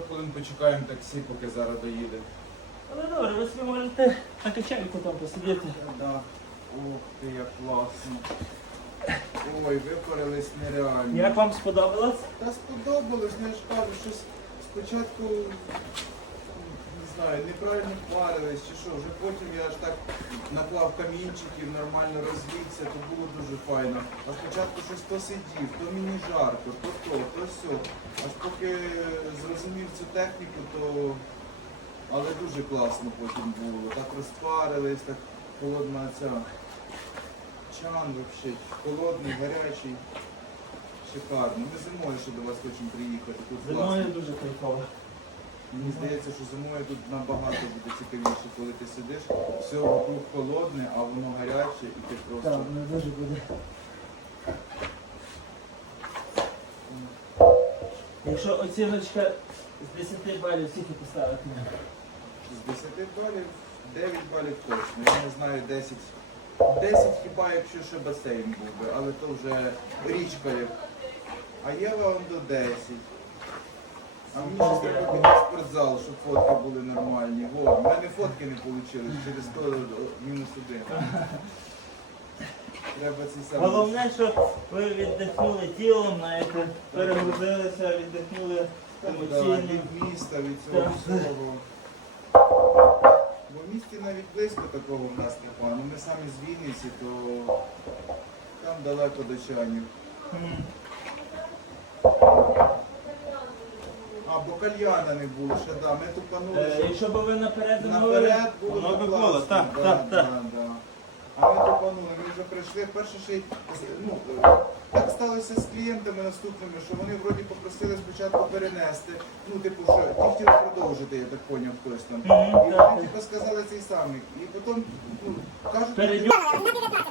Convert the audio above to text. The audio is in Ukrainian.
хвилин почекаємо таксі, поки зараз доїде. Але добре, ви собі можете на качельку там посидіти. Да. Ух ти, як класно. Ой, випарились нереально. Як вам сподобалось? Та сподобалось, ну я ж кажу, щось спочатку не знаю, неправильно парились чи що, вже потім я аж так наклав камінчиків, нормально розвівся, то було дуже файно. А спочатку щось то сидів, то мені жарко, то то, сьо. Аж поки зрозумів цю техніку, то але дуже класно потім було. Так розпарились, так холодна ця чан взагалі, холодний, гарячий. Шикарно. Ми зимою ще до вас хочемо приїхати. Тут Зимою класно. дуже кайфово. Мені здається, що зимою тут набагато буде цікавіше, коли ти сидиш, все вокруг холодне, а воно гаряче і ти просто. Так, не дуже буде. Якщо оціночка з 10 балів, скільки поставити? З 10 балів 9 балів точно. Я не знаю 10. 10 хіба якщо ще басейн був би, але то вже річка як. А Єва он до 10. А мені ще треба піти в спортзал, щоб фотки були нормальні. Во, в мене фотки не вийшли через то мінус один. Треба ці самі. Головне, що ви віддихнули тілом, знаєте, перегрузилися, віддихнули Да, емоційно. від міста, від цього Так. всього. Бо в місті навіть близько такого в нас немає. Ну ми самі з Вінниці, то там далеко до чанів. М. А, бо кальяна не було ще, да. Ми тупанули, Е, що Якщо б ви наперед замовили, наперед було воно би було. класно. Так, да, так, да, так. да. А ми тупанули, ми вже прийшли. Перше ще й, ну, так сталося з клієнтами наступними, що вони вроді попросили спочатку перенести. Ну, типу, що ті хотіли продовжити, я так поняв, хтось там. І вони типу сказали цей самий. І потім ну, кажуть, Перейдем. «Ти-